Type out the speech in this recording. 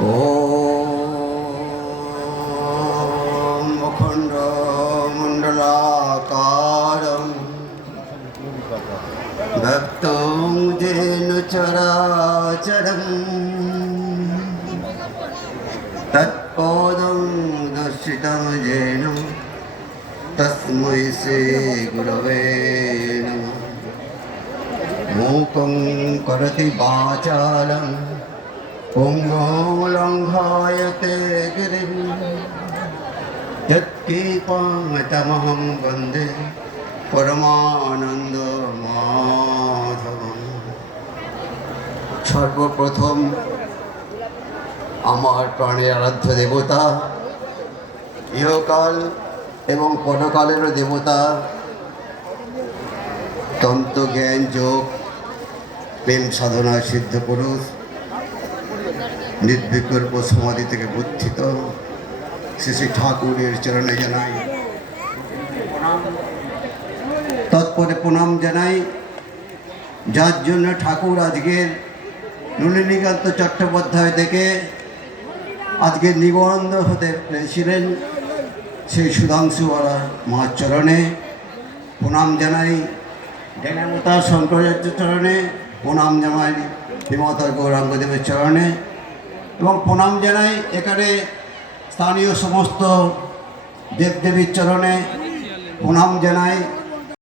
ॐ अखण्डमण्डलाकारं भक्तं येन चराचरम् तत्पदं दर्शितं येन तस्मै श्रीगुरवे नमः। मूकं करति वाचालम् पुङ्गोलङ्घायते गिरिं यत्कीपामहं वन्दे পরমানন্দমাধবম সর্বপ্রথম আমার প্রাণের আরাধ্য দেবতা ইহকাল এবং পরকালেরও দেবতা তন্ত্র জ্ঞান যোগ প্রেম সাধনা সিদ্ধ পুরুষ নির্বিকল্প সমাধি থেকে বুদ্ধিত। শ্রী শ্রী ঠাকুরের চরণে জানাই। তৎপরে প্রণাম জানাই। যার জন্য ঠাকুর আজকের নলিনীকান্ত চট্টোপাধ্যায় থেকে আজকে নিবন্ধ হতে পেরেছিলেন সেই সুধাংশুওয়ালা মার চরণে। প্রণাম জানাই জ্ঞানমতা শঙ্করাচার্য চরণে। প্রণাম জানাই বিমতা গৌরাঙ্গদেবের চরণে। এবং প্রণাম জানাই এখানে স্থানীয় সমস্ত দেবদেবীর চরণে প্রণাম জানাই।